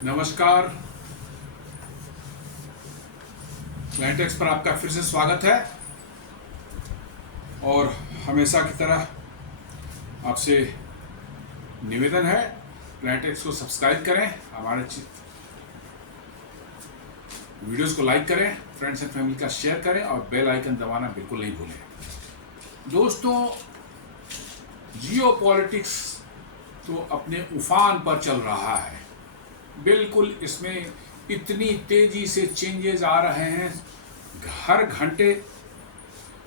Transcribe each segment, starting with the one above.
नमस्कार। प्लांटेक्स पर आपका फिर से स्वागत है और हमेशा की तरह आपसे निवेदन है, प्लांटेक्स को सब्सक्राइब करें, हमारे वीडियोस को लाइक करें, फ्रेंड्स एंड फैमिली का शेयर करें और बेल आइकन दबाना बिल्कुल नहीं भूलें। दोस्तों, जियो पॉलिटिक्स तो अपने उफान पर चल रहा है। बिल्कुल इसमें इतनी तेजी से चेंजेस आ रहे हैं, हर घंटे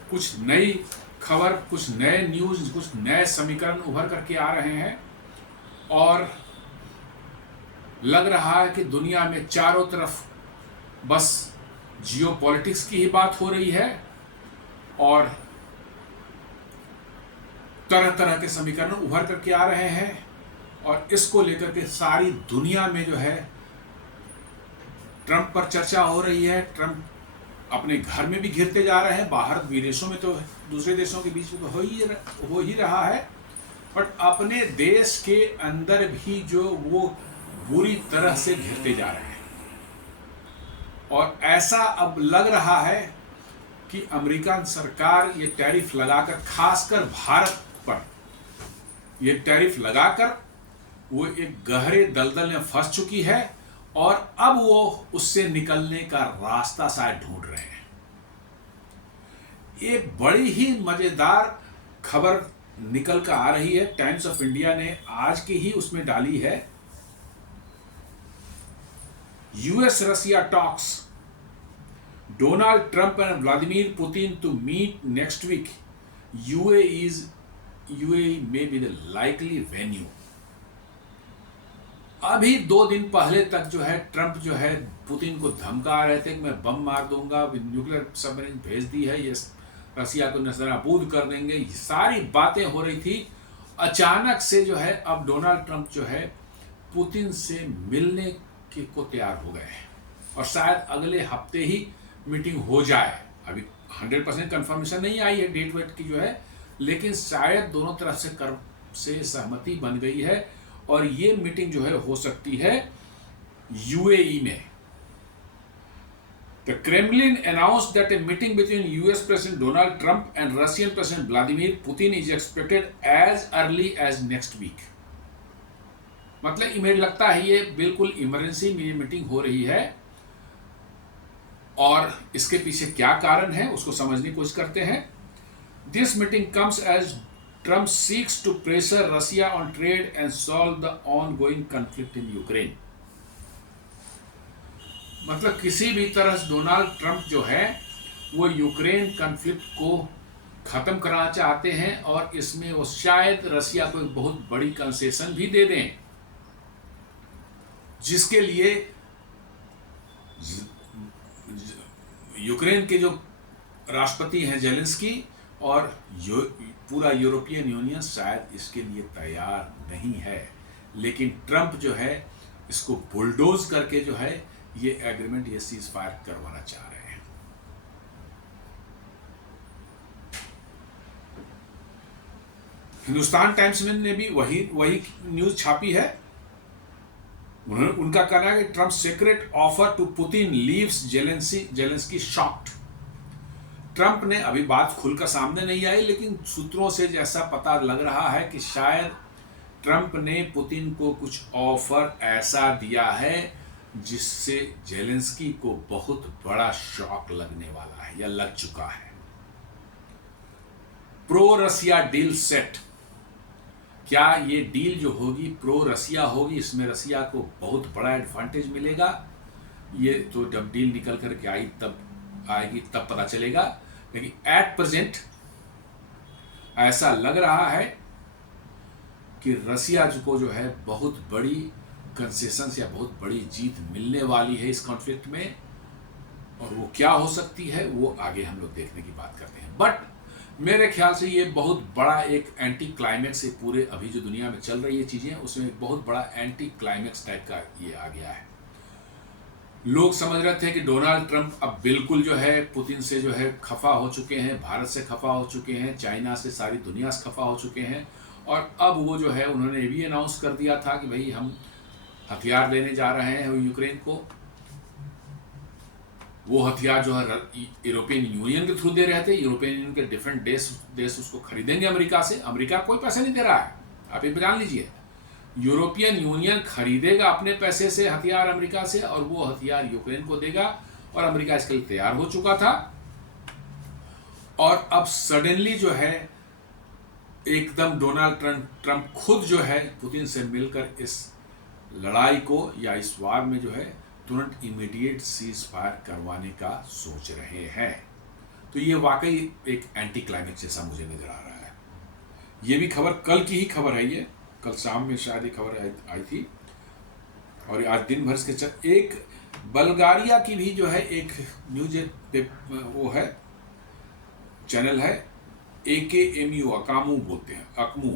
कुछ नई खबर, कुछ नए न्यूज़, कुछ नए समीकरण उभर करके आ रहे हैं और लग रहा है कि दुनिया में चारों तरफ बस जियो पॉलिटिक्स की ही बात हो रही है और तरह तरह के समीकरण उभर करके आ रहे हैं और इसको लेकर के सारी दुनिया में जो है ट्रंप पर चर्चा हो रही है। ट्रंप अपने घर में भी घिरते जा रहे हैं, बाहर विदेशों में तो दूसरे देशों के बीच में तो हो ही रहा है, बट अपने देश के अंदर भी जो वो बुरी तरह से घिरते जा रहे हैं। और ऐसा अब लग रहा है कि अमेरिकन सरकार ये टैरिफ लगाकर, खासकर भारत पर ये टैरिफ लगाकर वो एक गहरे दलदल में फंस चुकी है और अब वो उससे निकलने का रास्ता शायद ढूंढ रहे हैं। एक बड़ी ही मजेदार खबर निकल कर आ रही है, टाइम्स ऑफ इंडिया ने आज की ही उसमें डाली है। US Russia talks, Donald Trump and Vladimir Putin to meet next week, UAE may be the likely venue. अभी 2 दिन पहले तक जो है ट्रंप जो है पुतिन को धमका रहे थे कि मैं बम मार दूंगा, न्यूक्लियर सबमरीन भेज दी है, ये रसिया को नजराबूद कर देंगे, ये सारी बातें हो रही थी। अचानक से जो है अब डोनाल्ड ट्रंप जो है पुतिन से मिलने को तैयार हो गए हैं और शायद अगले हफ्ते ही मीटिंग हो जाए। अभी 100% कंफर्मेशन नहीं आई है डेट वेट की जो है, लेकिन शायद दोनों तरफ से सहमति बन गई है और ये मीटिंग जो है हो सकती है यूएई में। The Kremlin announced that a meeting between US President Donald Trump and Russian President Vladimir Putin is expected as early as next week. मतलब इमेज लगता है ये बिल्कुल इमरजेंसी मीटिंग हो रही है और इसके पीछे क्या कारण है उसको समझने की कोशिश करते हैं। This meeting comes as Trump seeks to pressure Russia on trade and solve the ongoing conflict in Ukraine. मतलब किसी भी तरह से डोनाल्ड ट्रंप जो है वो यूक्रेन कॉन्फ्लिक्ट को खत्म कराना चाहते हैं और इसमें वो शायद रसिया को एक बहुत बड़ी कंसेशन भी दे दें, जिसके लिए यूक्रेन के जो राष्ट्रपति हैं जेलेंस्की और पूरा यूरोपियन यूनियन शायद इसके लिए तैयार नहीं है, लेकिन ट्रंप जो है इसको बुलडोज करके जो है ये एग्रीमेंट, ये सीज फायर करवाना चाह रहे हैं। हिंदुस्तान टाइम्स ने भी वही न्यूज छापी है। उनका कहना है कि Trump secret offer to Putin leaves Zelensky shocked. Trump ने अभी बात खुलकर सामने नहीं आई, लेकिन सूत्रों से जैसा पता लग रहा है कि शायद ट्रंप ने पुतिन को कुछ ऑफर ऐसा दिया है जिससे जेलेंस्की को बहुत बड़ा शॉक लगने वाला है या लग चुका है। प्रो रसिया डील सेट। क्या ये डील जो होगी प्रो रसिया होगी, इसमें रसिया को बहुत बड़ा एडवांटेज मिलेगा? ये तो जब डील निकल करके आएगी तब पता चलेगा, लेकिन एट प्रेजेंट ऐसा लग रहा है कि रसिया को जो है बहुत बड़ी कंसेशंस या बहुत बड़ी जीत मिलने वाली है इस कॉन्फ्लिक्ट में, और वो क्या हो सकती है वो आगे हम लोग देखने की बात करते हैं। बट मेरे ख्याल से ये बहुत बड़ा एक एंटी क्लाइमैक्स है, पूरे अभी जो दुनिया में चल रही है चीजें उसमें एक बहुत बड़ा एंटी क्लाइमैक्स टाइप का ये आ गया है। लोग समझ रहे थे कि डोनाल्ड ट्रंप अब बिल्कुल जो है पुतिन से जो है खफा हो चुके हैं, भारत से खफा हो चुके हैं, चाइना से, सारी दुनिया से खफा हो चुके हैं, और अब वो जो है उन्होंने भी अनाउंस कर दिया था कि भाई हथियार देने जा रहे हैं यूक्रेन को। वो हथियार जो है यूरोपियन यूनियन के थ्रू दे रहे थे। यूरोपियन यूनियन के डिफरेंट देश उसको खरीदेंगे अमेरिका से। अमेरिका कोई पैसा नहीं दे रहा है, आप ये जान लीजिए। यूरोपियन यूनियन खरीदेगा अपने पैसे से हथियार अमेरिका से, और वो हथियार यूक्रेन को देगा, और अमेरिका इसके लिए तैयार हो चुका था। और अब सडनली जो है एकदम डोनाल्ड ट्रंप खुद जो है पुतिन से मिलकर इस लड़ाई को या इस वार में जो है तुरंत इमीडिएट सीज फायर करवाने का सोच रहे हैं। तो ये वाकई एक एंटी क्लाइमेक्स जैसा मुझे नजर आ रहा है। ये भी खबर कल की ही खबर है, ये कल शाम में शायद ये खबर आई थी, और आज दिन भर इसके एक बल्गारिया की भी जो है एक न्यूज वो है चैनल है, AKMU अकामू बोलते हैं, अकमू,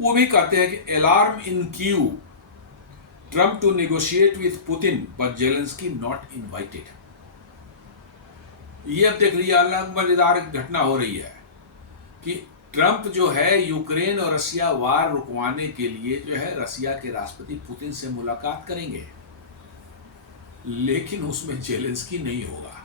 वो भी कहते हैं कि alarm in Kyiv, Trump to negotiate with Putin but Zelensky not invited. ये अब देख लीजिए अलग मजेदार घटना हो रही है कि ट्रम्प जो है यूक्रेन और रसिया वार रुकवाने के लिए जो है रसिया के राष्ट्रपति पुतिन से मुलाकात करेंगे, लेकिन उसमें जेलेंस्की नहीं होगा।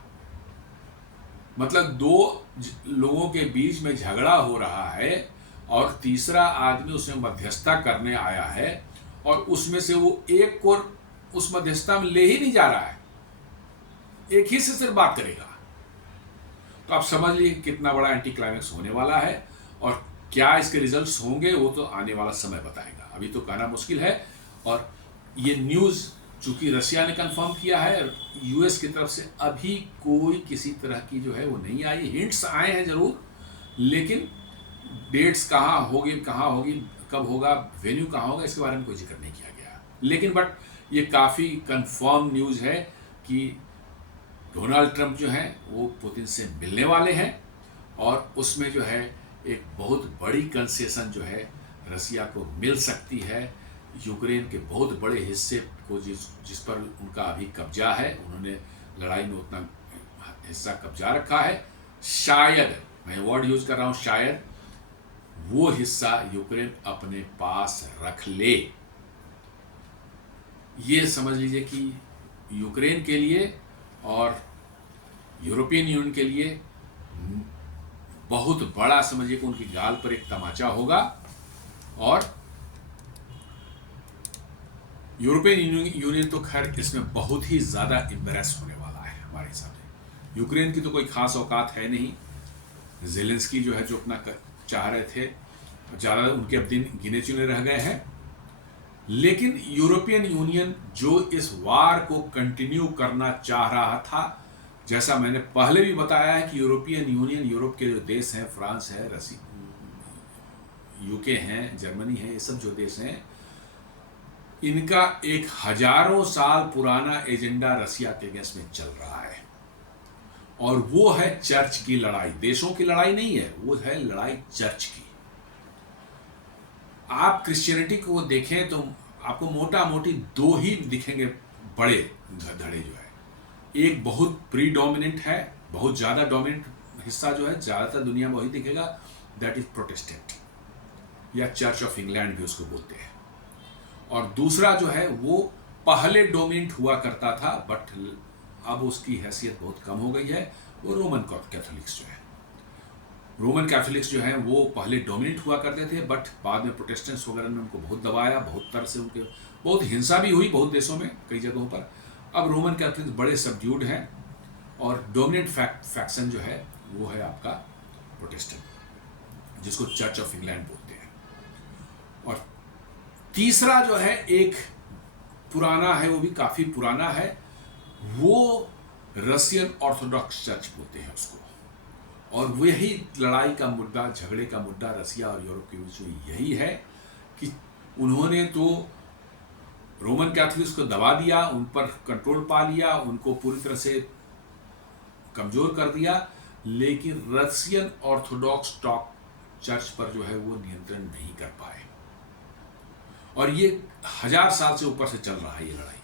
मतलब दो लोगों के बीच में झगड़ा हो रहा है और तीसरा आदमी उसमें मध्यस्थता करने आया है, और उसमें से वो एक को उस मध्यस्थता में ले ही नहीं जा रहा है, एक ही से सिर्फ बात करेगा। तो आप समझ लीजिए कितना बड़ा एंटी क्लाइमेक्स होने वाला है, और क्या इसके रिजल्ट्स होंगे वो तो आने वाला समय बताएगा, अभी तो कहना मुश्किल है। और ये न्यूज़ चूंकि रशिया ने कंफर्म किया है, यूएस की तरफ से अभी कोई किसी तरह की जो है वो नहीं आई। हिंट्स आए हैं जरूर, लेकिन डेट्स कहाँ होगी, कब होगा, वेन्यू कहाँ होगा, इसके बारे में कोई जिक्र नहीं किया गया। लेकिन बट ये काफ़ी कंफर्म न्यूज़ है कि डोनाल्ड ट्रंप जो हैं वो पुतिन से मिलने वाले हैं, और उसमें जो है एक बहुत बड़ी कंसेशन जो है रसिया को मिल सकती है। यूक्रेन के बहुत बड़े हिस्से को जिस पर उनका अभी कब्जा है, उन्होंने लड़ाई में उतना हिस्सा कब्जा रखा है, शायद, मैं वर्ड यूज कर रहा हूँ शायद, वो हिस्सा यूक्रेन अपने पास रख ले। ये समझ लीजिए कि यूक्रेन के लिए और यूरोपियन यूनियन के लिए बहुत बड़ा, समझिए कि उनकी गाल पर एक तमाचा होगा। और यूरोपियन यूनियन तो खैर इसमें बहुत ही ज़्यादा एम्बैरेस होने वाला है हमारे हिसाब से। यूक्रेन की तो कोई खास औकात है नहीं, जेलेंस्की जो है जो अपना चाह रहे थे, ज़्यादा उनके अब दिन गिने चुने रह गए हैं। लेकिन यूरोपियन यूनियन जो इस वार को कंटिन्यू करना चाह रहा था, जैसा मैंने पहले भी बताया है कि यूरोपियन यूनियन, यूरोप के जो देश हैं, फ्रांस है, यूके हैं, जर्मनी है, ये सब जो देश हैं, इनका एक हजारों साल पुराना एजेंडा रसिया के अगेंस्ट में चल रहा है, और वो है चर्च की लड़ाई। देशों की लड़ाई नहीं है, वो है लड़ाई चर्च की। आप क्रिश्चियनिटी को देखें तो आपको मोटा मोटी दो ही दिखेंगे बड़े धड़े जो है। एक बहुत प्रीडोमिनेंट है, बहुत ज़्यादा डोमिनेंट हिस्सा जो है ज़्यादातर दुनिया में वही दिखेगा, दैट इज प्रोटेस्टेंट, या चर्च ऑफ इंग्लैंड भी उसको बोलते हैं। और दूसरा जो है वो पहले डोमिनेंट हुआ करता था, बट अब उसकी हैसियत बहुत कम हो गई है, वो रोमन कैथोलिक्स जो है। रोमन कैथोलिक्स जो हैं वो पहले डोमिनेट हुआ करते थे, बट बाद में प्रोटेस्टेंट्स वगैरह ने उनको बहुत दबाया, बहुत तरह से उनके बहुत हिंसा भी हुई बहुत देशों में, कई जगहों पर। अब रोमन कैथोलिक्स बड़े सबड्यूड हैं, और डोमिनेंट फैक्शन जो है वो है आपका प्रोटेस्टेंट, जिसको चर्च ऑफ इंग्लैंड बोलते हैं। और तीसरा जो है एक पुराना है, वो भी काफ़ी पुराना है, वो रशियन ऑर्थोडॉक्स चर्च बोलते हैं उसको। और वही लड़ाई का मुद्दा, झगड़े का मुद्दा रसिया और यूरोप के बीच में यही है कि उन्होंने तो रोमन कैथोलिक्स को दबा दिया, उन पर कंट्रोल पा लिया, उनको पूरी तरह से कमज़ोर कर दिया, लेकिन रशियन ऑर्थोडॉक्स चर्च पर जो है वो नियंत्रण नहीं कर पाए। और ये 1000 साल से ऊपर से चल रहा है ये लड़ाई,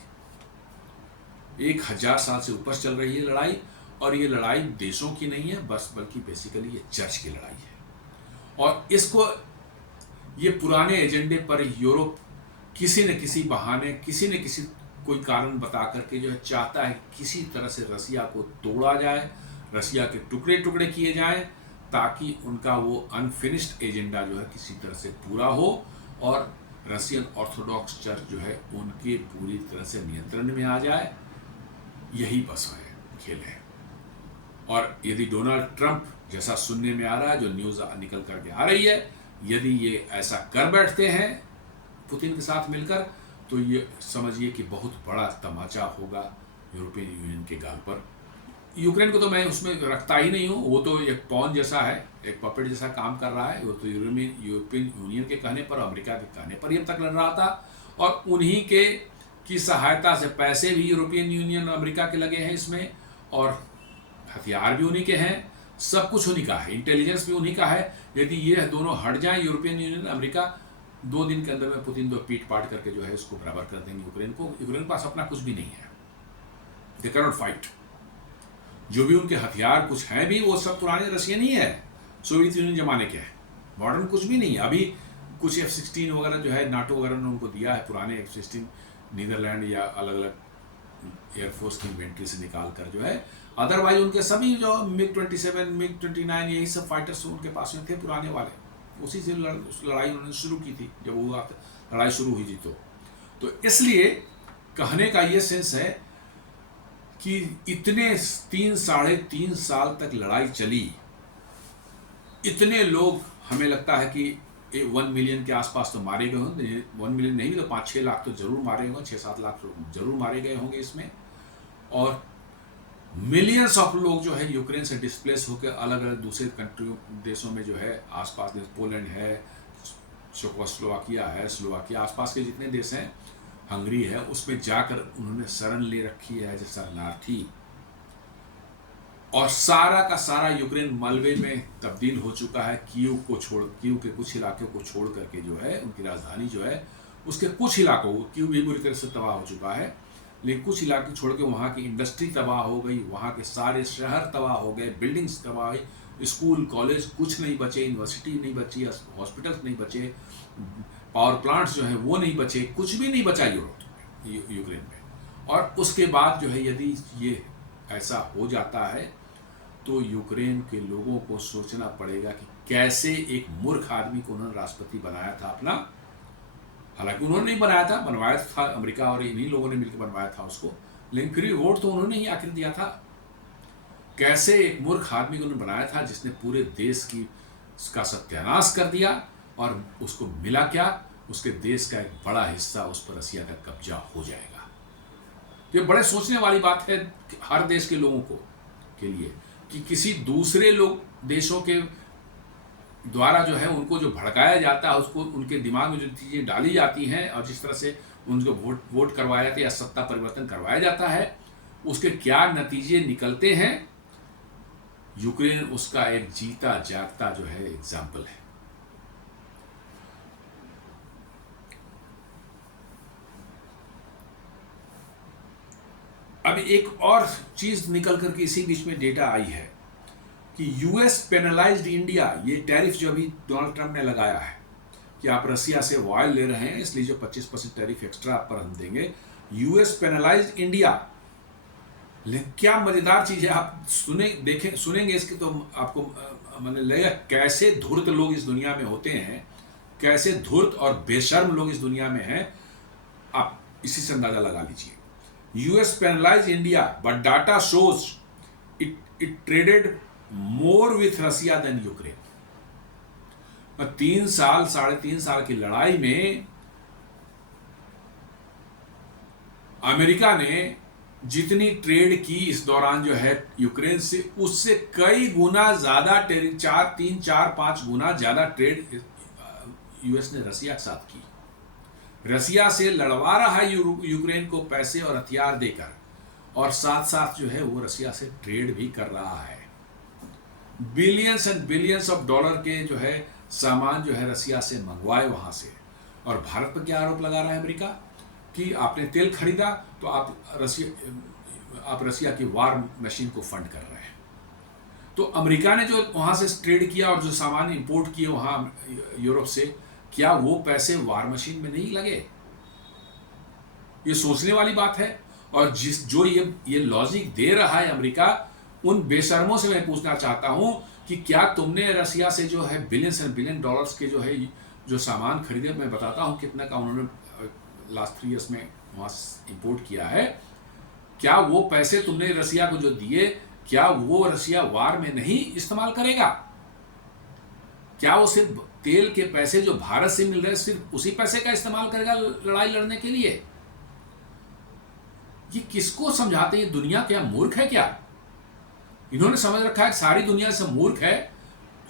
1000 साल से ऊपर चल रही है लड़ाई। और ये लड़ाई देशों की नहीं है बस, बल्कि बेसिकली ये चर्च की लड़ाई है। और इसको, ये पुराने एजेंडे पर यूरोप किसी न किसी बहाने, किसी न किसी कोई कारण बता करके जो है चाहता है किसी तरह से रसिया को तोड़ा जाए, रसिया के टुकड़े टुकड़े किए जाएं, ताकि उनका वो अनफिनिश्ड एजेंडा जो है किसी तरह से पूरा हो और रशियन ऑर्थोडॉक्स चर्च जो है उनके पूरी तरह से नियंत्रण में आ जाए। यही बस है, खेल है। और यदि डोनाल्ड ट्रंप जैसा सुनने में आ रहा है, जो न्यूज़ निकल करके आ रही है, यदि ये ऐसा कर बैठते हैं पुतिन के साथ मिलकर, तो ये समझिए कि बहुत बड़ा तमाचा होगा यूरोपियन यूनियन के गाल पर। यूक्रेन को तो मैं उसमें रखता ही नहीं हूँ, वो तो एक पॉन जैसा है, एक पपेट जैसा काम कर रहा है। वो तो यूरोपियन यूनियन के कहने पर, अमेरिका के कहने पर ही अब तक लड़ रहा था, और उन्हीं के की सहायता से पैसे भी यूरोपियन यूनियन और अमेरिका के लगे हैं इसमें, और हथियार भी उन्हीं के हैं, सब कुछ उन्हीं का है, इंटेलिजेंस भी उन्हीं का है। यदि ये दोनों हट जाएं, यूरोपियन यूनियन अमेरिका, 2 दिन के अंदर में पुतिन तो पीट पाट करके जो है इसको बराबर कर देंगे यूक्रेन को। यूक्रेन के पास अपना कुछ भी नहीं है, दे कैन नॉट फाइट। जो भी उनके हथियार कुछ हैं भी, वो सब पुराने रशियन ही है, सोवियत यूनियन जमाने के हैं, मॉडर्न कुछ भी नहीं है। अभी कुछ F-16 वगैरह जो है नाटो वगैरह ने उनको दिया है, पुराने F-16 नीदरलैंड या अलग अलग एयरफोर्स की इन्वेंट्री से निकाल कर जो है। अदरवाइज उनके सभी जो MiG-27, MiG-29 यही सब फाइटर्स उनके पास में थे पुराने वाले, उसी से लड़ाई उन्होंने शुरू की थी जब वो लड़ाई शुरू हुई थी। तो इसलिए कहने का ये सेंस है कि इतने 3-3.5 साल तक लड़ाई चली, इतने लोग, हमें लगता है कि 1 मिलियन के आसपास तो मारे गए होंगे, 1 मिलियन नहीं भी तो 5-6 लाख तो जरूर मारे होंगे, 6-7 लाख जरूर मारे गए होंगे इसमें। और मिलियंस ऑफ लोग जो है यूक्रेन से डिस्प्लेस होकर अलग अलग दूसरे कंट्री देशों में जो है आसपास में, पोलैंड है, चेकोस्लोवाकिया है, स्लोवाकिया, आसपास के जितने देश हैं, हंगरी है, उसमें जाकर उन्होंने शरण ले रखी है एज शरणार्थी। और सारा का सारा यूक्रेन मलबे में तब्दील हो चुका है। कीव के कुछ इलाकों को छोड़ करके जो है, उनकी राजधानी जो है, उसके कुछ इलाकों, कीव भी बुरी तरह से तबाह हो चुका है, लेकिन कुछ इलाके छोड़ के वहाँ की इंडस्ट्री तबाह हो गई, वहाँ के सारे शहर तबाह हो गए, बिल्डिंग्स तबाह हुई, स्कूल कॉलेज कुछ नहीं बचे, यूनिवर्सिटी नहीं बची, हॉस्पिटल्स नहीं बचे, पावर प्लांट्स जो हैं वो नहीं बचे, कुछ भी नहीं बचा यूक्रेन में। और उसके बाद जो है यदि ये ऐसा हो जाता है तो यूक्रेन के लोगों को सोचना पड़ेगा कि कैसे एक मूर्ख आदमी को उन्होंने राष्ट्रपति बनाया था अपना। हालांकि उन्होंने नहीं बनाया था, बनवाया था अमेरिका और इन्हीं लोगों ने मिलकर बनवाया था उसको, लेकिन फिर वोट तो उन्होंने ही आखिर दिया था। कैसे एक मूर्ख आदमी को उन्होंने बनाया था जिसने पूरे देश का सत्यानाश कर दिया, और उसको मिला क्या, उसके देश का एक बड़ा हिस्सा उस पर रसिया का कब्जा हो जाएगा। ये बड़े सोचने वाली बात है हर देश के लोगों को के लिए, कि किसी दूसरे देशों के द्वारा जो है उनको जो भड़काया जाता है, उसको उनके दिमाग में जो चीज़ें डाली जाती हैं और जिस तरह से उनको वोट करवाया जाता है या सत्ता परिवर्तन करवाया जाता है, उसके क्या नतीजे निकलते हैं, यूक्रेन उसका एक जीता जागता जो है एग्जाम्पल है। अब एक और चीज निकल करके इसी बीच में डेटा आई है कि यूएस पेनलाइज्ड इंडिया, ये टैरिफ जो अभी डोनाल्ड ट्रंप ने लगाया है कि आप रसिया से ऑयल ले रहे हैं इसलिए जो 25% टैरिफ एक्स्ट्रा आप पर हम देंगे, यूएस पेनलाइज्ड इंडिया। लेकिन क्या मजेदार चीज है, आप सुनेंगे इसकी तो आपको मैंने लगेगा कैसे धूर्त लोग इस दुनिया में होते हैं, कैसे धूर्त और बेशर्म लोग इस दुनिया में हैं, आप इसी से अंदाजा लगा लीजिए। US penalized India, but data shows it traded more with Russia than Ukraine. 3-3.5 साल की लड़ाई में अमेरिका ने जितनी ट्रेड की इस दौरान जो है यूक्रेन से, उससे कई गुना ज्यादा, 3-4-5 गुना ज्यादा ट्रेड यूएस ने रसिया के साथ की। रसिया से लड़वा रहा है यूक्रेन को पैसे और हथियार देकर, और साथ साथ जो है वो रसिया से ट्रेड भी कर रहा है। Billions and billions of dollar के जो है सामान जो है रसिया से मंगवाए वहां से। और भारत पर क्या आरोप लगा रहा है अमेरिका कि आपने तेल खरीदा तो आप रसिया की वार मशीन को फंड कर रहे हैं। तो अमेरिका ने जो वहां से ट्रेड किया और जो सामान इंपोर्ट किए वहां यूरोप से, क्या वो पैसे वार मशीन में नहीं लगे? ये सोचने वाली बात है। और जो ये लॉजिक दे रहा है अमेरिका, उन बेशर्मों से मैं पूछना चाहता हूं कि क्या तुमने रसिया से जो है बिलियंस एंड बिलियन डॉलर्स के जो है जो सामान खरीदे, मैं बताता हूं कितना का उन्होंने लास्ट 3 ईयर्स में वहां इंपोर्ट किया है, क्या वो पैसे तुमने रसिया को जो दिए, क्या वो रसिया वार में नहीं इस्तेमाल करेगा? क्या वो सिर्फ तेल के पैसे जो भारत से मिल रहे हैं सिर्फ उसी पैसे का इस्तेमाल करेगा लड़ाई लड़ने के लिए? ये किसको समझाते हैं? दुनिया क्या मूर्ख है क्या? इन्होंने समझ रखा है कि सारी दुनिया से मूर्ख है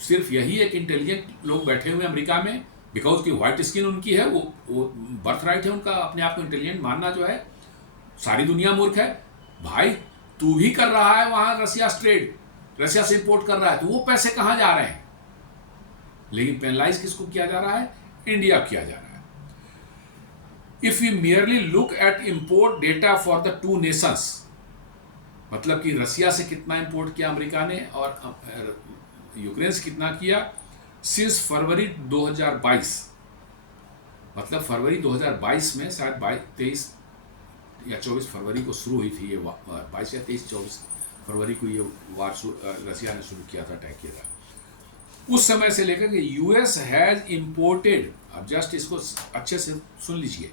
सिर्फ यही एक इंटेलिजेंट लोग बैठे हुए अमेरिका में, बिकॉज की व्हाइट स्किन उनकी है, वो बर्थ राइट है उनका अपने आप को इंटेलिजेंट मानना जो है। सारी दुनिया मूर्ख है। भाई तू भी कर रहा है वहां रसिया ट्रेड, रसिया से इंपोर्ट कर रहा है, तो वो पैसे कहां जा रहे हैं? लेकिन पेनलाइज किसको किया जा रहा है? इंडिया किया जा रहा है। If you merely look at import data for the two nations, मतलब कि रसिया से कितना इंपोर्ट किया अमेरिका ने और यूक्रेन से कितना किया सिंस फरवरी 2022, मतलब फरवरी 2022 में शायद 23 या 24 फरवरी को शुरू हुई थी ये 22 या 23-24 फरवरी को ये वार रसिया ने शुरू किया था, अटैक किया था। उस समय से लेकर के यूएस हैज इंपोर्टेड, अब जस्ट इसको अच्छे से सुन लीजिए,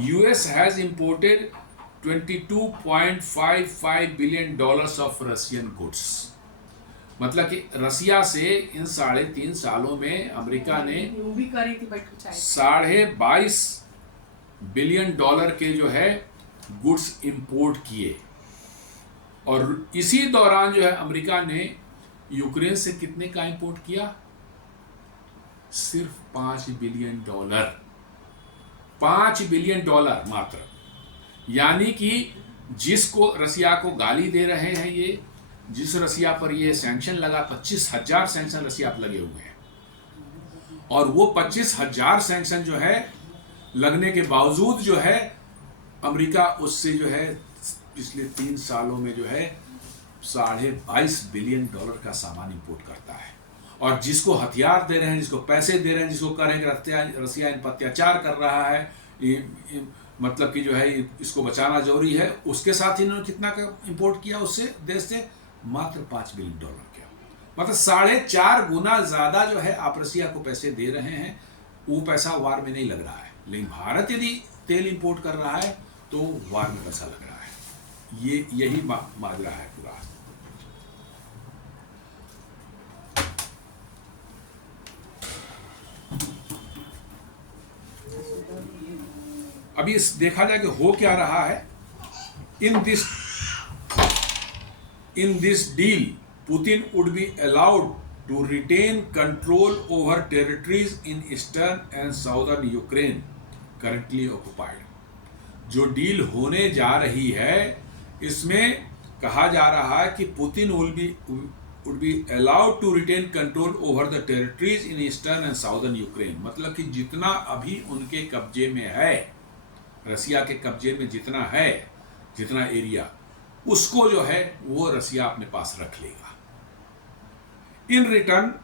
US has imported $22.55 billion of Russian goods. मतलब कि रसिया से इन 3.5 सालों में अमेरिका ने $22.5 बिलियन के जो है गुड्स इंपोर्ट किए। और इसी दौरान जो है अमेरिका ने यूक्रेन से कितने का इंपोर्ट किया? सिर्फ $5 बिलियन, $5 बिलियन मात्र। यानी कि जिसको रसिया को गाली दे रहे हैं ये, जिस रसिया पर ये सैंक्शन लगा, 25,000 सैंक्शन रसिया पर लगे हुए हैं, और वो 25,000 सैंक्शन जो है लगने के बावजूद जो है अमेरिका उससे जो है पिछले 3 सालों में जो है $22.5 बिलियन का सामान इंपोर्ट करता है। और जिसको हथियार दे रहे हैं, जिसको पैसे दे रहे हैं, जिसको कह रहे हैं कि रसिया इन पर अत्याचार कर रहा है, मतलब कि जो है इसको बचाना जरूरी है, उसके साथ इन्होंने कितना का इंपोर्ट किया उससे, देश से? मात्र $5 बिलियन किया। मतलब 4.5 गुना ज्यादा जो है आप रसिया को पैसे दे रहे हैं। वो पैसा वार में नहीं लग रहा है, लेकिन भारत यदि तेल इंपोर्ट कर रहा है तो वार में पैसा लग रहा है। यही माजरा है पूरा। अभी देखा जाए कि हो क्या रहा है। In this deal Putin would be allowed to retain control over territories in eastern and southern Ukraine currently occupied. जो डील होने जा रही है इसमें कहा जा रहा है कि Putin would be allowed to retain control over the territories in eastern and southern Ukraine। मतलब कि जितना अभी उनके कब्जे में है, रसिया के कब्जे में जितना है, जितना एरिया, उसको जो है वो रसिया अपने पास रख लेगा। In return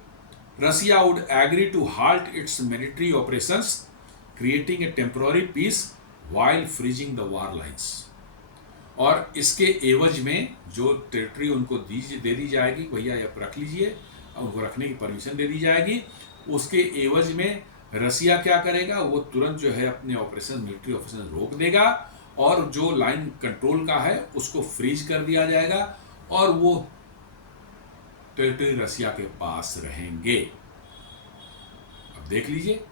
Russia would agree to halt its military operations creating a temporary peace while freezing the war lines. और इसके एवज में जो टेरिटरी उनको दे दी जाएगी, भैया ये रख लीजिए, उनको रखने की परमिशन दे दी जाएगी। उसके एवज में रसिया क्या करेगा? वो तुरंत जो है अपने ऑपरेशन, मिलिट्री ऑपरेशन रोक देगा, और जो लाइन कंट्रोल का है उसको फ्रीज कर दिया जाएगा, और वो टेरिटरी रसिया के पास रहेंगे। अब देख लीजिए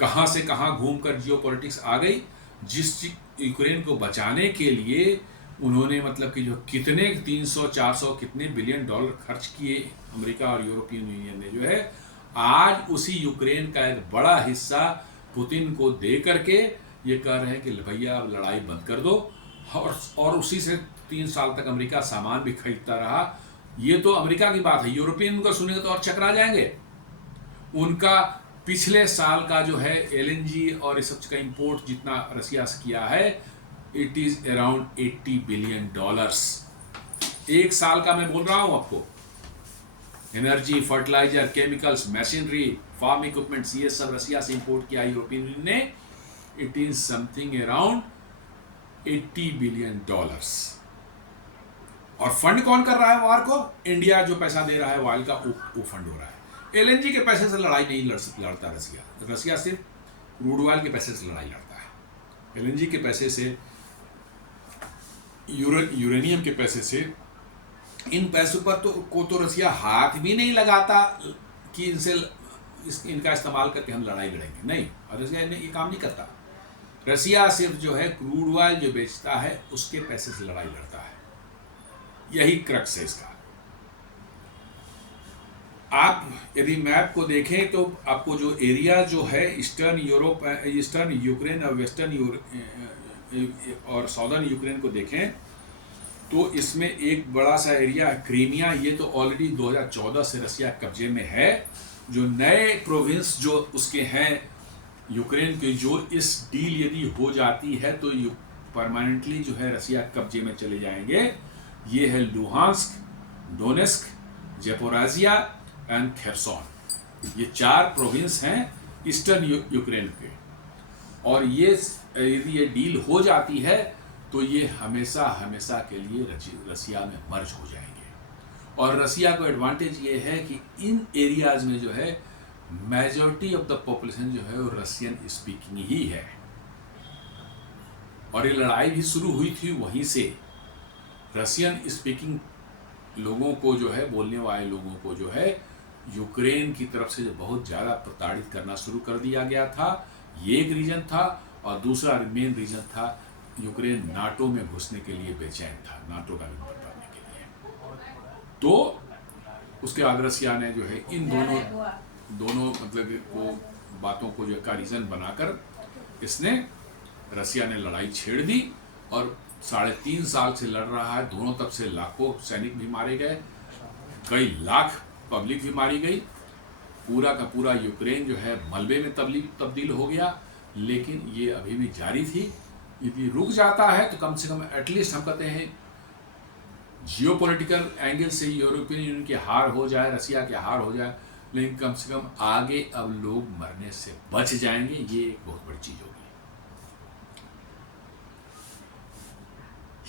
कहां से कहां घूमकर जियोपॉलिटिक्स आ गई। जिस यूक्रेन को बचाने के लिए उन्होंने मतलब कि जो कितने 300-400 कितने बिलियन डॉलर खर्च किए अमेरिका और यूरोपियन यूनियन ने, जो है आज उसी यूक्रेन का एक बड़ा हिस्सा पुतिन को दे करके ये कह रहे हैं कि भैया अब लड़ाई बंद कर दो। और उसी से 3 साल तक अमेरिका सामान भी खरीदता रहा। ये तो अमेरिका की बात है, यूरोपियन उनका सुनेगा तो और चकरा जाएंगे। उनका पिछले साल का जो है एलएनजी और इस सब का इंपोर्ट जितना रसिया से किया है, इट इज अराउंड $80 बिलियन। एक साल का मैं बोल रहा हूं आपको। Energy, fertiliser, chemicals, machinery, farm equipments, ये सब रसिया से इंपोर्ट किया यूरोपियन यूनियन ने। It is something around $80 billion. और फंड कौन कर रहा है वार को? इंडिया जो पैसा दे रहा है ऑयल का, वो फंड हो रहा है। एलएनजी के पैसे से लड़ाई नहीं लड़ता रसिया। रसिया सिर्फ क्रूड ऑयल के पैसे से लड़ाई लड़ता है। एलएनजी के पैसे से, यूरेनियम के पैसे से, इन पैसों पर तो रसिया हाथ भी नहीं लगाता कि इनका इस्तेमाल करके हम लड़ाई लड़ेंगे। नहीं, और रसिया ये काम नहीं करता। रसिया सिर्फ जो है क्रूड ऑयल जो बेचता है उसके पैसे से लड़ाई लड़ता है। यही क्रक्स है इसका। आप यदि मैप को देखें तो आपको जो एरिया जो है ईस्टर्न यूरोप, ईस्टर्न यूक्रेन और वेस्टर्न और साउदर्न यूक्रेन को देखें तो इसमें एक बड़ा सा एरिया क्रीमिया, ये तो ऑलरेडी 2014 से रसिया कब्जे में है। जो नए प्रोविंस जो उसके हैं यूक्रेन के, जो इस डील यदि हो जाती है तो परमानेंटली जो है रसिया कब्जे में चले जाएंगे। ये है लुहांस्क, डोनेस्क, जेपोराजिया एंड खेरसोन। ये 4 प्रोविंस हैं ईस्टर्न यूक्रेन के। और ये यदि ये डील हो जाती है तो ये हमेशा हमेशा के लिए रसिया में मर्ज हो जाएंगे। और रसिया को एडवांटेज ये है कि इन एरियाज में जो है मेजॉरिटी ऑफ द पॉपुलेशन जो है वो रशियन स्पीकिंग ही है। और ये लड़ाई भी शुरू हुई थी वहीं से। रशियन स्पीकिंग लोगों को जो है, बोलने वाले लोगों को जो है यूक्रेन की तरफ से बहुत ज़्यादा प्रताड़ित करना शुरू कर दिया गया था। ये एक रीजन था। और दूसरा मेन रीजन था, यूक्रेन नाटो में घुसने के लिए बेचैन था, नाटो का मेंबर बनने के लिए। तो उसके बाद रसिया ने जो है इन दोनों मतलब को बातों को जो का रीजन बनाकर इसने, रसिया ने लड़ाई छेड़ दी। और 3.5 साल से लड़ रहा है। दोनों तरफ से लाखों सैनिक भी मारे गए, कई लाख पब्लिक भी मारी गई। पूरा का पूरा यूक्रेन जो है मलबे में तब्दील हो गया। लेकिन ये अभी भी जारी थी। यदि रुक जाता है तो कम से कम एटलीस्ट हम कहते हैं जियोपॉलिटिकल एंगल से यूरोपियन यूनियन की हार हो जाए, रसिया की हार हो जाए, लेकिन कम से कम आगे अब लोग मरने से बच जाएंगे। ये एक बहुत बड़ी चीज होगी।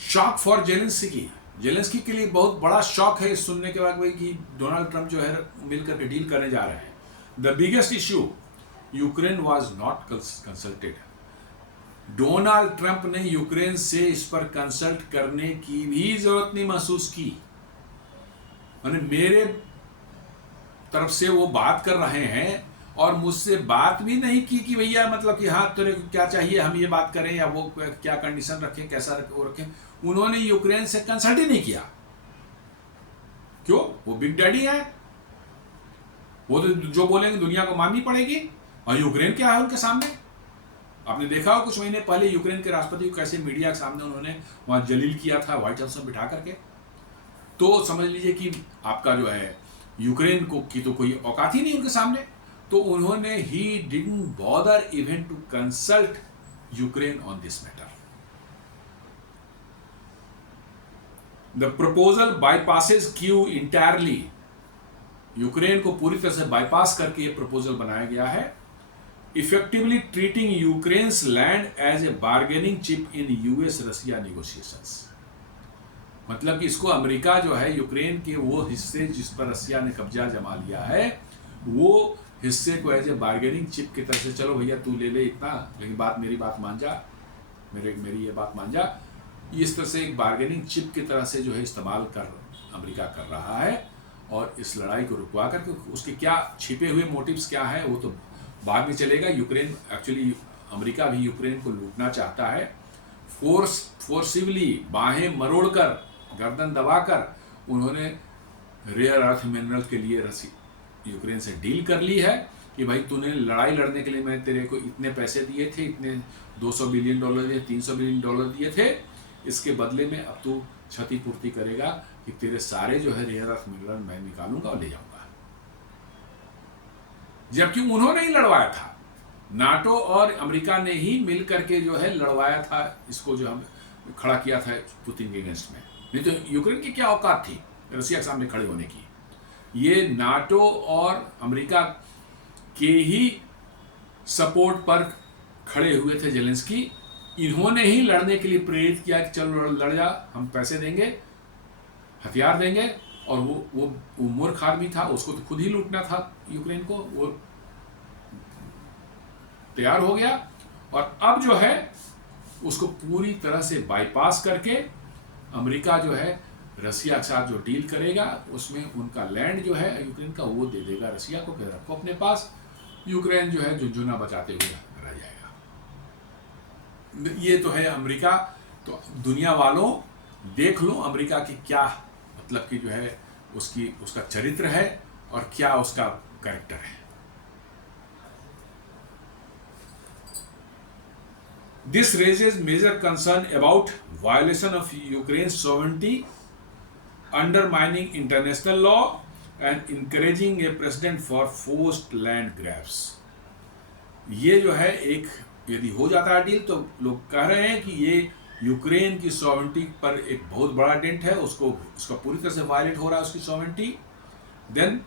शॉक फॉर जेलेंस्की के लिए बहुत बड़ा शॉक है सुनने के बाद भाई कि डोनाल्ड ट्रंप जो है मिलकर के डील करने जा रहे हैं। The biggest issue, Ukraine was not consulted. Donald Trump ने यूक्रेन से इस पर कंसल्ट करने की भी जरूरत नहीं महसूस की। माने मेरे तरफ से वो बात कर रहे हैं और मुझसे बात भी नहीं की कि भैया मतलब कि हाँ तेरे को क्या चाहिए, हम ये बात करें या वो क्या कंडीशन रखें, कैसा रखें। उन्होंने यूक्रेन से कंसल्ट ही नहीं किया। क्यों? वो बिग डैडी है, वो तो जो बोलेंगे दुनिया को माननी पड़ेगी। और यूक्रेन क्या है उनके सामने? आपने देखा हो कुछ महीने पहले यूक्रेन के राष्ट्रपति को कैसे मीडिया के सामने उन्होंने वहां जलील किया था, व्हाइट हाउस में बिठा करके। तो समझ लीजिए कि आपका जो है यूक्रेन को की तो कोई औकात ही नहीं उनके सामने। तो उन्होंने he didn't bother even to consult Ukraine on this matter. The proposal bypasses Kyiv entirely. Ukraine को पूरी तरह से बाईपास करके ये प्रपोजल बनाया गया है। Effectively treating Ukraine's land as a bargaining chip in US Russia negotiations. मतलब कि इसको अमेरिका जो है यूक्रेन के वो हिस्से जिस पर रसिया ने कब्जा जमा लिया है, वो हिस्से को एज ए बार्गेनिंग चिप की तरह से, चलो भैया तू ले ले इतना, लेकिन मेरी बात मान जा, मेरी ये बात मान जा। इस तरह से एक बार्गेनिंग चिप की तरह से जो है इस्तेमाल अमेरिका कर रहा है। और इस लड़ाई को रुकवा करके उसके क्या छिपे हुए मोटिव्स क्या है वो तो बाद में चलेगा। यूक्रेन एक्चुअली, अमेरिका भी यूक्रेन को लूटना चाहता है। फोर्सिवली बाहें मरोड़कर, गर्दन दबाकर उन्होंने रेयर अर्थ मिनरल के लिए यूक्रेन से डील कर ली है कि भाई तूने लड़ाई लड़ने के लिए मैं तेरे को इतने पैसे दिए थे, इतने $200 बिलियन दिए, $300 बिलियन दिए थे, इसके बदले में अब तू क्षतिपूर्ति करेगा कि तेरे सारे जो है रेयर अर्थ मिनरल मैं निकालूंगा और ले जाऊंगा। जबकि उन्होंने ही लड़वाया था, नाटो और अमेरिका ने ही मिल करके जो है लड़वाया था इसको, जो हम खड़ा किया था पुतिन के अगेंस्ट में। नहीं तो यूक्रेन की क्या औकात थी रसिया के सामने खड़े होने की। ये नाटो और अमेरिका के ही सपोर्ट पर खड़े हुए थे जेलेंस्की, इन्होंने ही लड़ने के लिए प्रेरित किया कि चलो लड़ जा, हम पैसे देंगे, हथियार देंगे। और वो मूर्ख आदमी था, उसको तो खुद ही लूटना था यूक्रेन को, वो तैयार हो गया। और अब जो है उसको पूरी तरह से बाईपास करके अमेरिका जो है रसिया के साथ जो डील करेगा उसमें उनका लैंड जो है यूक्रेन का वो दे देगा रसिया को, फिर रखो अपने पास। यूक्रेन जो है झुंझुना बचाते हुए रह जाएगा। ये तो है अमेरिका। तो दुनिया वालों देख लो अमेरिका की क्या मतलब कि जो है उसका चरित्र है और क्या उसका कैरेक्टर है। This raises major concern about violation of Ukraine's sovereignty, undermining international law, and encouraging a precedent for forced land grabs. ये जो है एक यदि हो जाता है डील तो लोग कह रहे हैं कि ये यूक्रेन की सॉवरेंटी पर एक बहुत बड़ा डेंट है, उसका पूरी तरह से वायलेट हो रहा है उसकी सॉवरेंटी। देन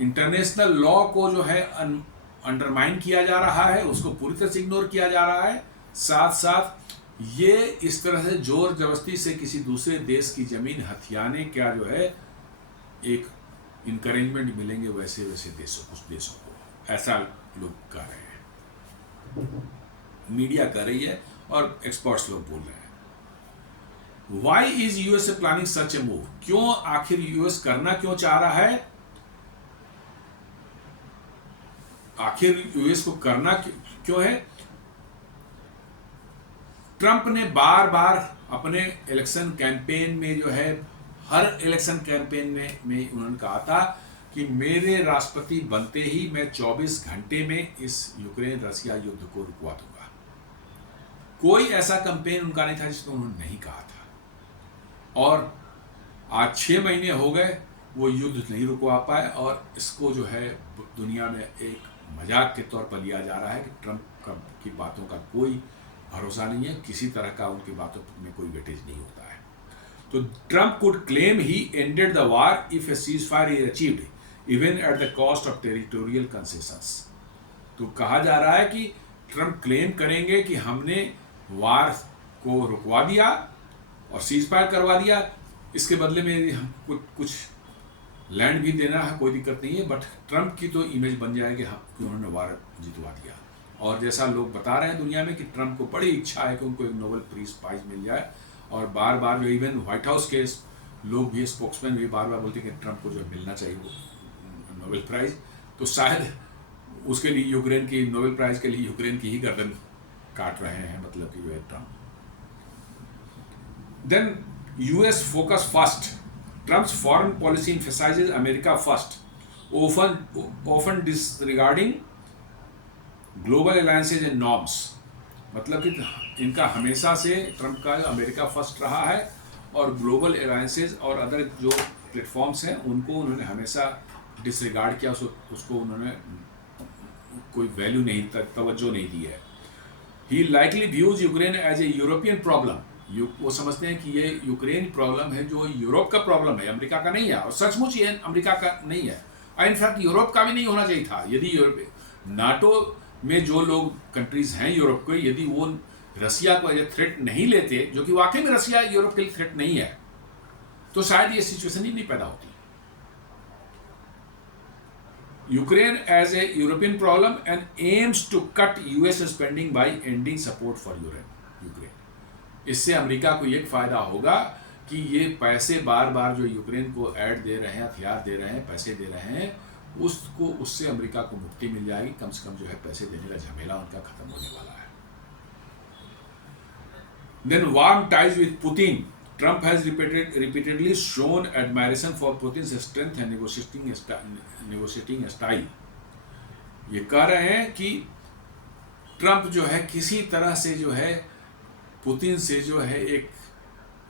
इंटरनेशनल लॉ को जो है अंडरमाइन किया जा रहा है, उसको पूरी तरह से इग्नोर किया जा रहा है। साथ साथ ये इस तरह से जोर जबरदस्ती से किसी दूसरे देश की जमीन हथियाने क्या जो है एक इनकरेजमेंट मिलेंगे वैसे वैसे देशों कुछ देशों को, ऐसा लोग कह रहे हैं, मीडिया कह रही है और एक्सपर्ट्स लोग बोल रहे हैं। Why is US planning such a move? क्यों आखिर यूएस करना क्यों चाह रहा है? आखिर यूएस को करना क्यों है? ट्रंप ने बार बार अपने इलेक्शन कैंपेन में जो है हर इलेक्शन कैंपेन में उन्होंने कहा था कि मेरे राष्ट्रपति बनते ही मैं 24 घंटे में इस यूक्रेन रसिया युद्ध को रुकवा दूंगा। कोई ऐसा कैंपेन उनका नहीं था जिसमें उन्होंने नहीं कहा था। और आज 6 महीने हो गए वो युद्ध नहीं रुकवा पाए और इसको जो है दुनिया में एक मजाक के तौर पर लिया जा रहा है कि ट्रंप की बातों का कोई भरोसा नहीं है, किसी तरह का उनकी बातों में कोई वेटेज नहीं होता है। तो Trump could claim he ended the war if A cease fire is achieved even at the cost of territorial concessions. तो कहा जा रहा है कि ट्रंप क्लेम करेंगे कि हमने वार को रुकवा दिया और सीज फायर करवा दिया, इसके बदले में हम कुछ लैंड भी देना है, कोई दिक्कत नहीं है। बट ट्रंप की तो इमेज बन जाएगी कि उन्होंने वार जितवा दिया। और जैसा लोग बता रहे हैं दुनिया में कि ट्रंप को बड़ी इच्छा है कि उनको एक नोबेल पीस प्राइज मिल जाए। और बार बार जो इवन व्हाइट हाउस के लोग भी, स्पोक्समैन भी बार बार बोलते हैं कि ट्रंप को जो मिलना चाहिए वो नोबेल प्राइज। तो शायद उसके लिए यूक्रेन की नोबेल प्राइज के लिए यूक्रेन की ही गर्दन काट रहे हैं, मतलब कि जो है Trump. Then US focus first, Trump's foreign policy emphasises America first, often disregarding global alliances and norms. मतलब कि इनका हमेशा से ट्रंप का अमेरिका फर्स्ट रहा है और ग्लोबल अलायंसेज और अदर जो प्लेटफॉर्म्स हैं उनको उन्होंने हमेशा डिसरिगार्ड किया, उसको उन्होंने कोई वैल्यू नहीं, तवज्जो नहीं दी है। He likely views Ukraine as a European problem. वो समझते हैं कि ये यूक्रेन प्रॉब्लम है जो यूरोप का प्रॉब्लम है, अमेरिका का नहीं है। और सचमुच ये अमेरिका का नहीं है, और इनफैक्ट यूरोप का भी नहीं होना चाहिए था। यदि नाटो में जो लोग कंट्रीज हैं यूरोप के, यदि वो रसिया को एज ए थ्रेट नहीं लेते, जो कि वाकई में रसिया यूरोप के लिए थ्रेट नहीं है, तो शायद ये सिचुएशन ही नहीं पैदा होती। Ukraine as a European problem and aims to cut US spending by ending support for Ukraine. इससे अमेरिका को एक फायदा होगा कि ये पैसे बार बार जो यूक्रेन को ऐड दे रहे हैं, हथियार दे रहे हैं, पैसे दे रहे हैं, उससे अमेरिका को मुक्ति मिल जाएगी। कम से कम जो है पैसे देने का झमेला उनका खत्म होने वाला है। Then warm ties with Putin, Trump has repeatedly shown admiration for Putin strength and negotiating style. ये कह रहे हैं कि ट्रंप जो है किसी तरह से जो है पुतिन से जो है एक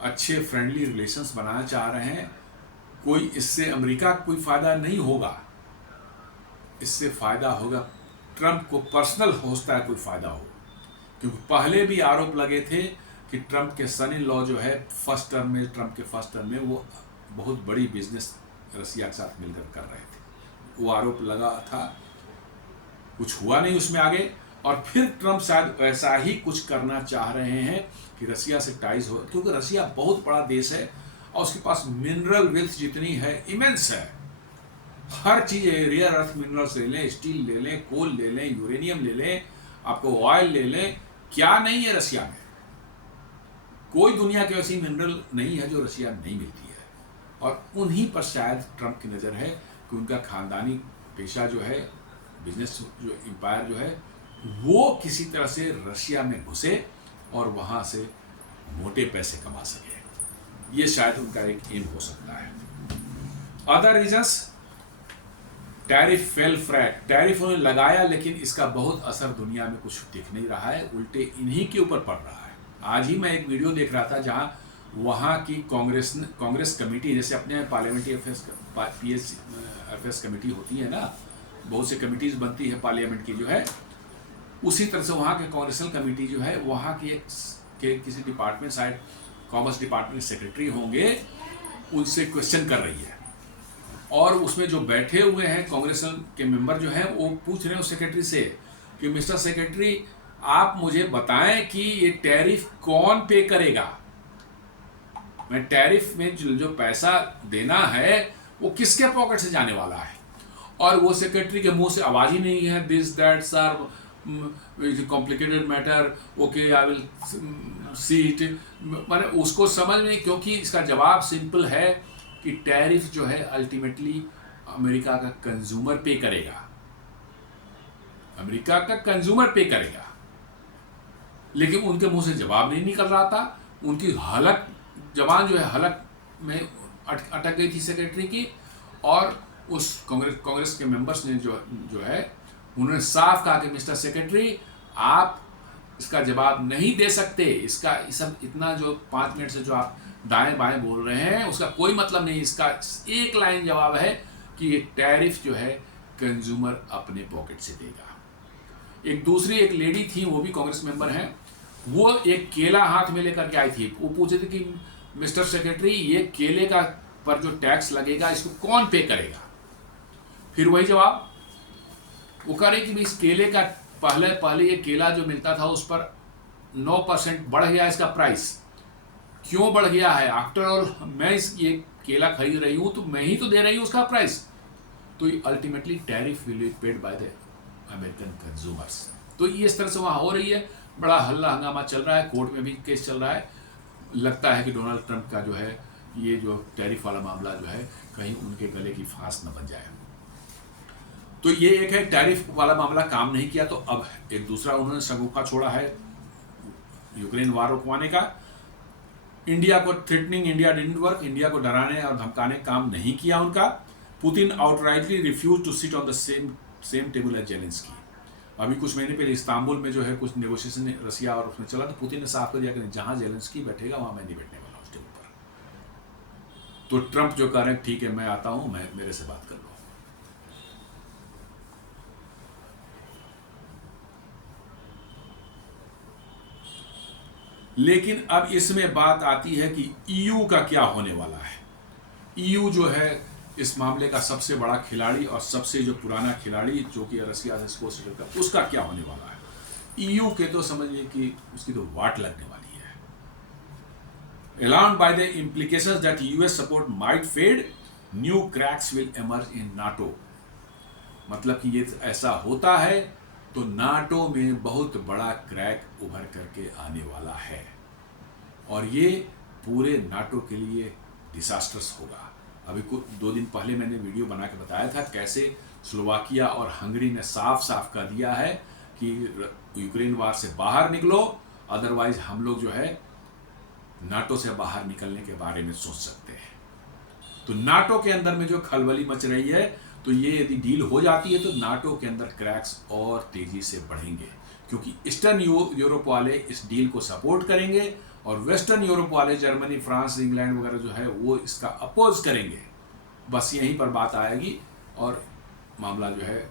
अच्छे फ्रेंडली रिलेशंस बनाना चाह रहे हैं। कोई इससे अमेरिका को कोई फायदा नहीं होगा, इससे फायदा होगा ट्रंप को पर्सनल हो सकता है कोई फायदा हो, क्योंकि पहले भी आरोप लगे थे कि ट्रंप के सन इन लॉ जो है ट्रंप के फर्स्ट टर्म में वो बहुत बड़ी बिजनेस रसिया के साथ मिलकर कर रहे थे। वो आरोप लगा था, कुछ हुआ नहीं उसमें आगे। और फिर ट्रंप शायद ऐसा ही कुछ करना चाह रहे हैं कि रसिया से टाइज हो, क्योंकि रसिया बहुत बड़ा देश है और उसके पास मिनरल वेल्थ जितनी है इमेंस है। हर चीज, रेयर अर्थ मिनरल्स ले लें, स्टील ले लें, कोल ले लें, यूरेनियम ले लें, आपको ऑयल ले लें, क्या नहीं है रसिया में। कोई दुनिया की ऐसी मिनरल नहीं है जो रसिया में नहीं मिलती है। और उन्हीं पर शायद ट्रंप की नज़र है कि उनका खानदानी पेशा जो है, बिजनेस जो एम्पायर जो है, वो किसी तरह से रशिया में घुसे और वहाँ से मोटे पैसे कमा सके। ये शायद उनका एक एम हो सकता है। Other reasons, tariff fail flat. Tariff उन्होंने लगाया लेकिन इसका बहुत असर दुनिया में कुछ दिख नहीं रहा है, उल्टे इन्हीं के ऊपर पड़ रहा है। आज ही मैं एक वीडियो देख रहा था जहां वहां की कांग्रेस कमेटी, जैसे अपने पार्लियामेंट्री अफेयर्स कमेटी होती है ना, बहुत सी कमिटीज बनती है पार्लियामेंट की जो है, उसी तरह से वहाँ के कांग्रेसल कमेटी जो है वहाँ के किसी डिपार्टमेंट, शायद कॉमर्स डिपार्टमेंट सेक्रेटरी होंगे, उनसे क्वेश्चन कर रही है। और उसमें जो बैठे हुए हैं कांग्रेस के मेंबर जो हैं, वो पूछ रहे हैं उस सेक्रेटरी से कि मिस्टर सेक्रेटरी, आप मुझे बताएं कि ये टैरिफ कौन पे करेगा। मैं टैरिफ में जो पैसा देना है वो किसके पॉकेट से जाने वाला है। और वो सेक्रेटरी के मुंह से आवाज ही नहीं है, this that sir, complicated matter, okay I will see it. मैंने उसको समझ नहीं, क्योंकि इसका जवाब सिंपल है कि टैरिफ जो है अल्टीमेटली अमेरिका का कंज्यूमर पे करेगा, अमेरिका का कंज्यूमर पे करेगा। लेकिन उनके मुंह से जवाब नहीं निकल रहा था, उनकी हलक जबान जो है हलक में अटक गई थी सेक्रेटरी की। और उस कांग्रेस के मेंबर्स ने जो है उन्होंने साफ कहा कि मिस्टर सेक्रेटरी, आप इसका जवाब नहीं दे सकते, इसका सब इतना जो 5 मिनट से जो आप दाएं बाएं बोल रहे हैं उसका कोई मतलब नहीं। इसका एक लाइन जवाब है कि ये टैरिफ जो है कंज्यूमर अपने पॉकेट से देगा। एक दूसरी एक लेडी थी, वो भी कांग्रेस मेंबर हैं, वो एक केला हाथ में लेकर के आई थी। वो पूछे थे कि मिस्टर सेक्रेटरी, ये केले का पर जो टैक्स लगेगा इसको कौन पे करेगा। फिर वही जवाब, वो कह रहे कि इस केले का पहले ये केला जो मिलता था उस पर 9% बढ़ गया इसका प्राइस। क्यों बढ़ गया है? आफ्टर ऑल मैं ये केला खरीद रही हूं तो मैं ही तो दे रही हूं उसका प्राइस। तो ultimately tariff will be paid by the American consumers. तो ये इस तरह से वहां हो रही है, बड़ा हल्ला हंगामा चल रहा है, कोर्ट में भी केस चल रहा है। लगता है कि डोनाल्ड ट्रंप का जो है ये जो टैरिफ वाला मामला जो है कहीं उनके गले की फांस न बन जाए। तो ये एक है, टैरिफ वाला मामला काम नहीं किया। तो अब एक दूसरा उन्होंने शगुफा छोड़ा है यूक्रेन वार रुकवाने का। इंडिया को threatening India didn't work, India को डराने और धमकाने काम नहीं किया उनका। Putin outrightly refuse to sit on the same table as Zelensky. अभी कुछ महीने पहले इस्तांबुल में जो है कुछ नेगोशिएशन रसिया और उसमें चला, तो पुतिन ने साफ कर दिया कि जहां जेलेंस्की बैठेगा वहां मैं नहीं बैठने वाला उस टेबल पर। तो ट्रंप जो कह रहे हैं ठीक है मैं आता हूं, मैं मेरे से बात कर लो। लेकिन अब इसमें बात आती है कि ईयू का क्या होने वाला है। ईयू जो है इस मामले का सबसे बड़ा खिलाड़ी और सबसे जो पुराना खिलाड़ी जो कि रसिया से स्कोर करता है, उसका क्या होने वाला है। ईयू के तो समझिए कि उसकी तो वाट लगने वाली है। Alarmed by the implications that US support might fade, new cracks will emerge in NATO। मतलब कि ये ऐसा होता है तो नाटो में बहुत बड़ा क्रैक उभर करके आने वाला है और ये पूरे नाटो के लिए डिसास्टर्स होगा। अभी कुछ 2 दिन पहले मैंने वीडियो बना के बताया था कैसे स्लोवाकिया और हंगरी ने साफ साफ कह दिया है कि यूक्रेन वार से बाहर निकलो, अदरवाइज हम लोग जो है नाटो से बाहर निकलने के बारे में सोच सकते हैं। तो नाटो के अंदर में जो खलबली मच रही है, तो ये यदि डील हो जाती है तो नाटो के अंदर क्रैक्स और तेजी से बढ़ेंगे, क्योंकि ईस्टर्न यूरोप वाले इस डील को सपोर्ट करेंगे और वेस्टर्न यूरोप वाले जर्मनी, फ्रांस, इंग्लैंड वगैरह जो है वो इसका अपोज करेंगे। बस यहीं पर बात आएगी और मामला जो है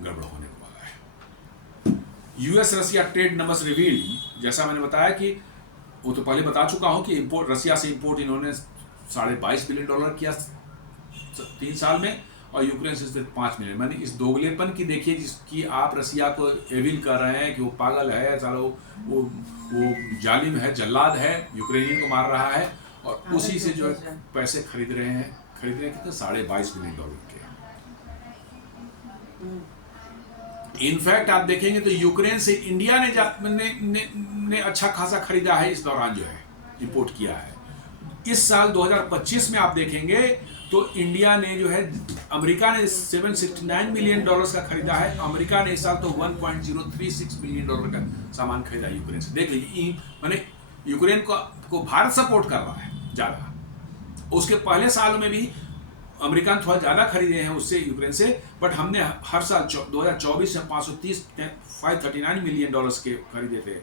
गड़बड़ होने वाला है। यूएस रसिया ट्रेड नंबर्स रिवील्ड, जैसा मैंने बताया कि वो तो पहले बता चुका हूं कि इंपोर्ट, रसिया से इंपोर्ट इन्होंने $22.5 बिलियन किया 3 साल में और यूक्रेन से सिर्फ 5 मिलियन। मैंने इस दोगलेपन की देखिए, जिसकी आप रसिया को एविल कर रहे हैं कि वो पागल है, सालो वो जालिम है, जल्लाद है, यूक्रेनियन को मार रहा है, और उसी से जो है पैसे खरीद रहे हैं कितने $22.5 मिलियन के। इनफैक्ट आप देखेंगे तो यूक्रेन से इंडिया ने अच्छा खासा खरीदा है इस दौरान, जो है इंपोर्ट किया है। इस साल 2025 में आप देखेंगे तो इंडिया ने जो है, अमेरिका ने $769 मिलियन का खरीदा है। अमेरिका ने इस साल तो $1.036 मिलियन का सामान खरीदा यूक्रेन से। देख लीजिए, मैंने यूक्रेन को भारत सपोर्ट कर रहा है ज़्यादा। उसके पहले सालों में भी अमेरिका ने थोड़ा ज़्यादा खरीदे हैं उससे, यूक्रेन से, बट हमने हर साल 2024 में $539 मिलियन के खरीदे थे।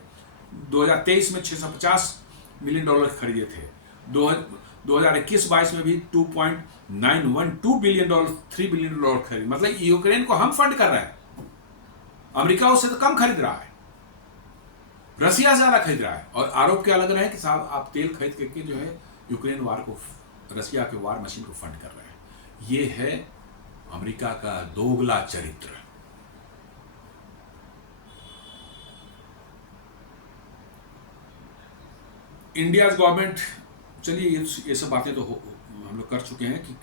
2023 में $650 मिलियन खरीदे थे। 2021-22 में भी $2.912 बिलियन, $3 बिलियन खरीद। मतलब यूक्रेन को हम फंड कर रहे हैं, अमेरिका उससे तो कम खरीद रहा है, रसिया ज्यादा खरीद रहा है। और आरोप क्या लग रहा है कि साहब आप तेल खरीद करके जो है यूक्रेन वार को, रसिया के वार मशीन को फंड कर रहे हैं। ये है अमेरिका का दोगला चरित्र। इंडियाज गवर्नमेंट, चलिए ये सब बातें तो हम लोग कर चुके हैं कि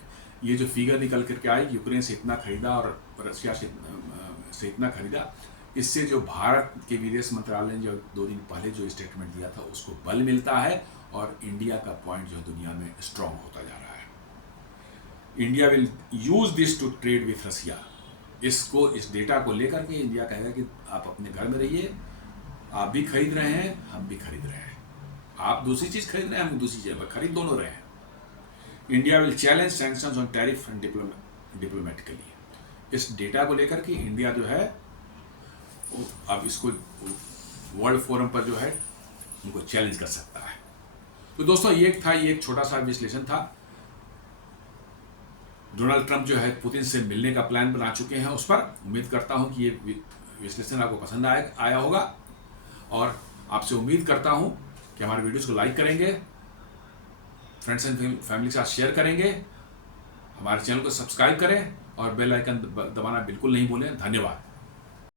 ये जो फिगर निकल करके आई, यूक्रेन से इतना खरीदा और रसिया से इतना खरीदा, इससे जो भारत के विदेश मंत्रालय ने जो 2 दिन पहले जो स्टेटमेंट दिया था उसको बल मिलता है, और इंडिया का पॉइंट जो दुनिया में स्ट्रांग होता जा रहा है। India will use this to trade with Russia. इस डेटा को लेकर के इंडिया कहेगा कि आप अपने घर में रहिए, आप भी खरीद रहे हैं, हम भी खरीद रहे हैं, आप दूसरी चीज खरीद रहे हैं, हम दूसरी चीज खरीद दोनों रहे हैं। India will challenge sanctions on tariff and diplomatically. इस डेटा को लेकर के इंडिया जो है अब इसको वर्ल्ड फोरम पर जो है उनको चैलेंज कर सकता है। तो दोस्तों ये एक छोटा सा विश्लेषण था। डोनाल्ड ट्रंप जो है पुतिन से मिलने का प्लान बना चुके हैं। उस पर उम्मीद करता हूं कि ये विश्लेषण आपको पसंद आया होगा, और आपसे उम्मीद करता हूं कि हमारे वीडियोस को लाइक करेंगे, फ्रेंड्स एंड फैमिली के साथ शेयर करेंगे, हमारे चैनल को सब्सक्राइब करें और बेल आइकन दबाना बिल्कुल नहीं भूलें। धन्यवाद।